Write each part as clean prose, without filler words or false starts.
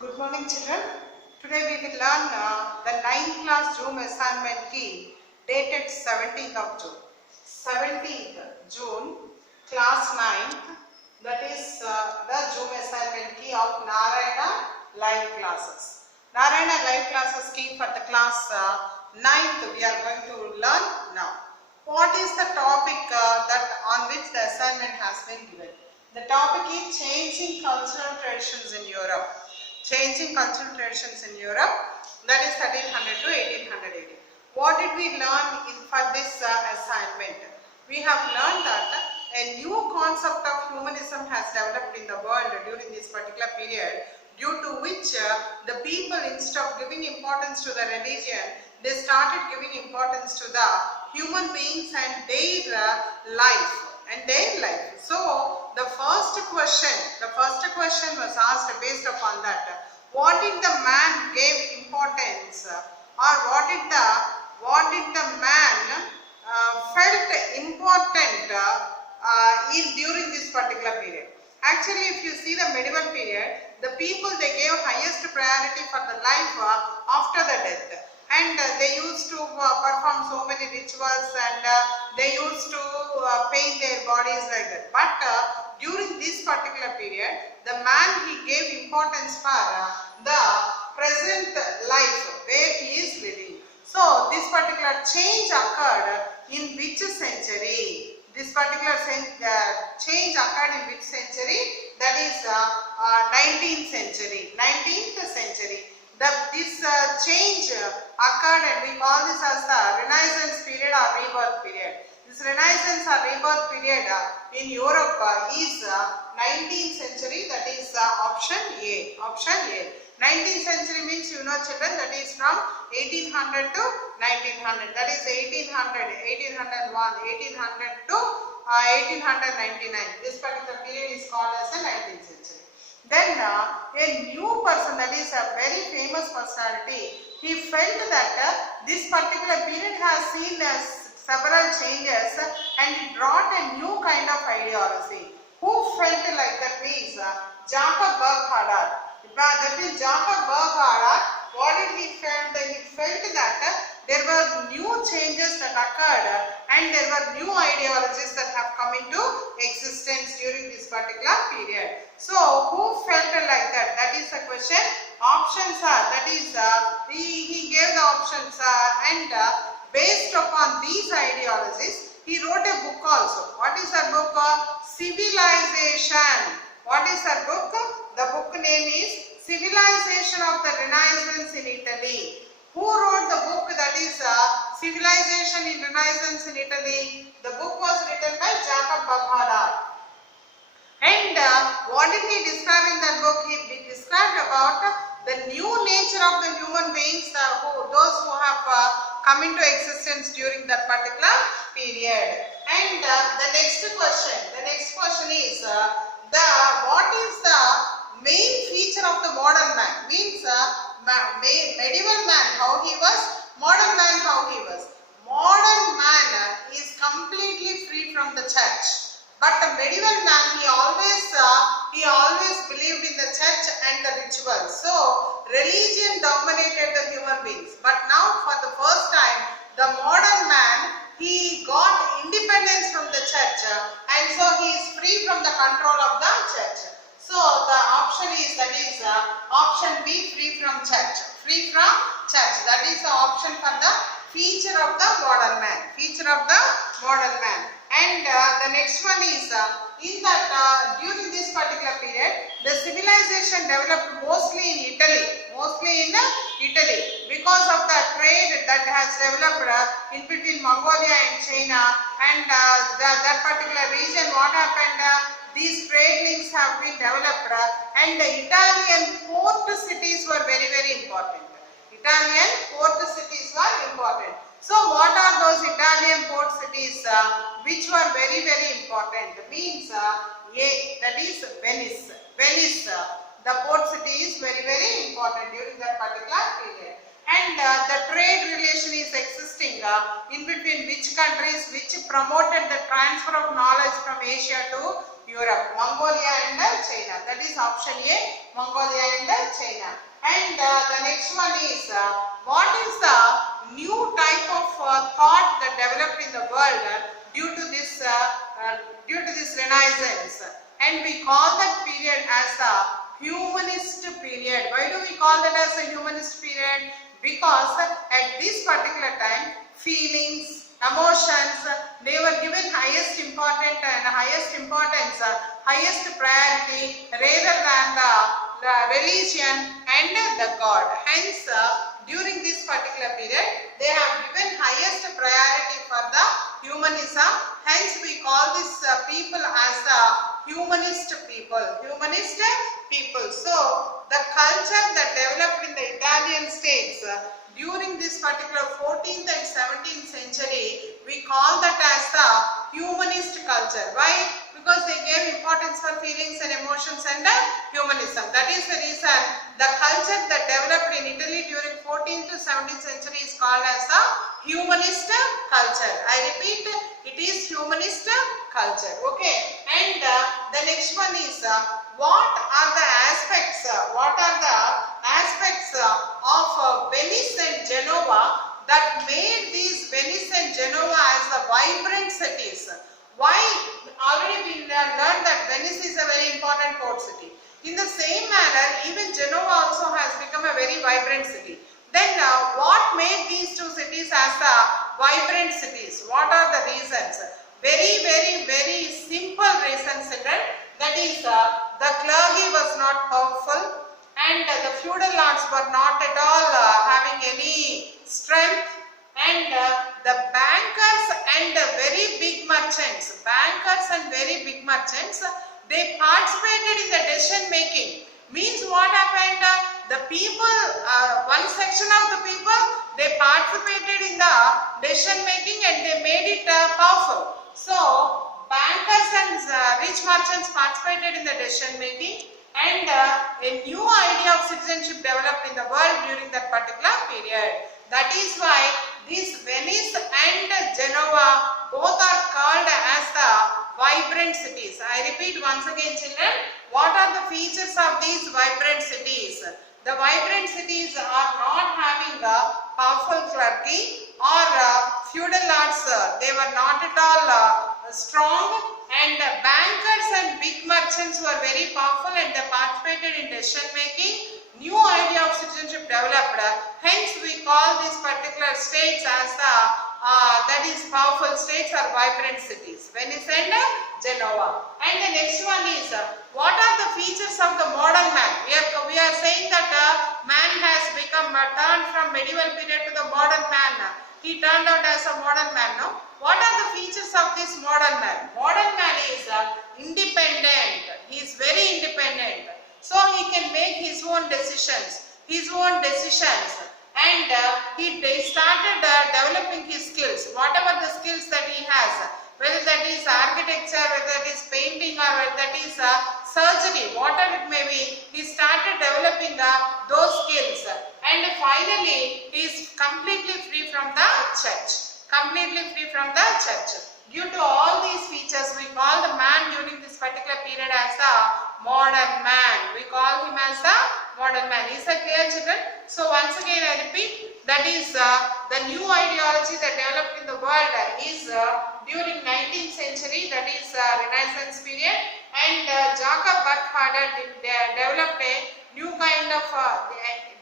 Good morning, children. Today we will learn the 9th class Zoom assignment key dated 17th of June. 17th June, class 9th, that is the Zoom assignment key of Narayana live classes. Narayana live classes key for the class 9th we are going to learn now. What is the topic that on which the assignment has been given? The topic is changing cultural traditions in Europe. Changing cultural traditions in Europe, that is 1300 to 1880. What did we learn for this assignment? We have learned that a new concept of humanism has developed in the world during this particular period, due to which the people, instead of giving importance to the religion, they started giving importance to the human beings and their life. So the first question was asked based upon that. What did the man give importance, or what did the man felt important during this particular period? Actually, if you see the medieval period, the people, they gave highest priority for the life after the death. And they used to perform so many rituals, and they used to paint their bodies like that. But during this particular period, the man, he gave importance for the present life where he is living. So this particular change occurred in which century? This particular change occurred in which century? That is 19th century. 19th century. This change occurred, and we call this as the Renaissance period or rebirth period. This Renaissance or rebirth period in Europe is 19th century, that is option A. Option A. 19th century means, you know, children, that is from 1800 to 1900. That is 1800, 1801, 1800 to 1899. This particular period is called as the 19th century. Then a new person, that is a very famous personality, he felt that this particular period has seen several changes, and it brought a new kind of ideology. Who felt like that means Jacob Burckhardt. That means Jacob Burckhardt, what did he felt? He felt that there were new changes that occurred, and there were new ideologies that have come into existence during this particular period. So who felt like that? That is the question. Options are, that is he gave the options, and based upon these ideologies, he wrote a book also. What is that book? Civilization. What is that book? The book name is Civilization of the Renaissance in Italy. Who wrote the book? That is Civilization in Renaissance in Italy. The book was written by Jacob Burckhardt. And what did he describe in that book? He described about the new nature of the human beings, those who have come into existence during that particular period. And the next question is what is the main feature of the modern man? Means medieval man how he was, modern man how he was. Modern man is completely free from the church, but the medieval man, he always believed in the church and the rituals. So religion dominated the human beings. But now, for the first time, the modern man, he got independence from the church, and so he is free from the control of the church. So the option is, that is option B, free from church. Free from church. That is the option for the feature of the modern man. Feature of the modern man. And the next one is in that during this particular period, the civilization developed mostly in Italy. Because of the trade that has developed in between Mongolia and China, and that particular region, what happened? These trade links have been developed, and the Italian port cities were very, very important. Italian port cities were important. So what are those Italian port cities which were very, very important? Means that is Venice. The port city is very, very important during that particular period. and the trade relation is existing in between which countries which promoted the transfer of knowledge from Asia to Europe, Mongolia and China. That is option A, Mongolia and China. And the next one is what is the new type of thought that developed in the world due to this Renaissance, and we call that period as the humanist period. Why do we call that as a humanist period? Because at this particular time, feelings, emotions, they were given highest importance, highest priority rather than the religion and the God. Hence, during this particular period, they have given highest priority for the humanism. Hence, we call this people as the humanist people. So, the culture that developed in the Italian states during this particular 14th and 17th century, we call that as the humanist culture. Why? Because they gave importance for feelings and emotions and humanism. That is the reason the culture that developed in Italy during 14th to 17th century is called as the humanist culture. I repeat, it is humanist culture. Okay. And the next one is what are the aspects of Venice and Genoa that made these Venice and Genoa as the vibrant cities? Why? Already we learned that Venice is a very important port city. In the same manner, even Genoa also has become a very vibrant city. Then what made these two cities as the vibrant cities? What are the reasons? Very simple reasons, children. That is, the clergy was not powerful and the feudal lords were not at all having any strength, and the bankers and very big merchants, they participated in the decision making. Means what happened? The people, one section of the people, they participated in the decision making and they made it powerful. So, bankers and rich merchants participated in the decision making, and a new idea of citizenship developed in the world during that particular period. That is why these Venice and Genoa both are called as the vibrant cities. I repeat once again, children, what are the features of these vibrant cities? The vibrant cities are not having a powerful clergy or feudal lords. They were not at all strong, and bankers and big merchants were very powerful and they participated in decision making. New idea of citizenship developed. Hence, we call these particular states as the that is powerful states or vibrant cities, Venice and Genoa. And the next one is what are the features of the modern man? We are saying that man has become turned from medieval period to the modern man. He turned out as a modern man. No? What are the features of this modern man? Modern man is independent. He is very independent. So he can make his own decisions. And he started developing his skills, whatever the skills that he has, whether that is architecture, whether that is painting, or whether that is surgery, whatever it may be, he started developing those skills, and finally he is completely free from the church. Due to all these features, we call the man during this particular period as a modern man. We call him as a modern man. Is that clear, children? So once again I repeat, that is the new ideology that developed in the world is during 19th century, that is Renaissance period, and Jacob Burckhardt developed a new kind of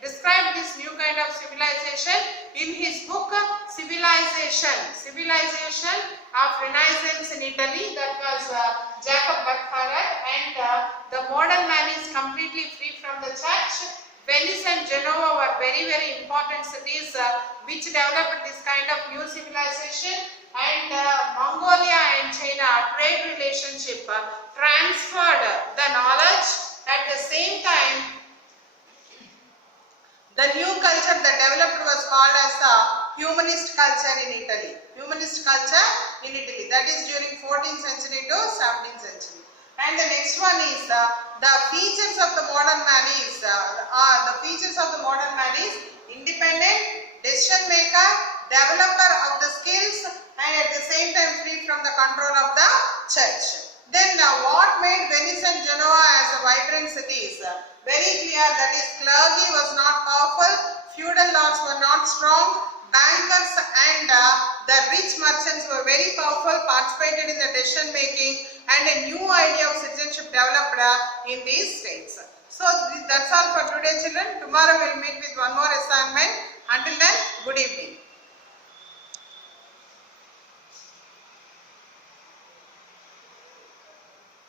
described this new kind of civilization in his book Civilization of Renaissance in Italy. That was Jacob Burckhardt. And the modern man is completely free from the church. Venice and Genoa were very important cities which developed this kind of new civilization, and Mongolia and China trade relationship transferred the knowledge. At the same time, the new culture that developed was called as the humanist culture in Italy. That is during 14th century to 17th century. And the next one is the features of the modern man is independent, decision maker, developer of the skills, and at the same time free from the control of the church. Then what made Venice and Genoa as a vibrant cities? Very clear, that is, clergy was not powerful, feudal lords were not strong, bankers and the rich merchants were very powerful, participated in the decision making, and a new idea of citizenship developed in these states. So that's all for today, children. Tomorrow we will meet with one more assignment. Until then, good evening.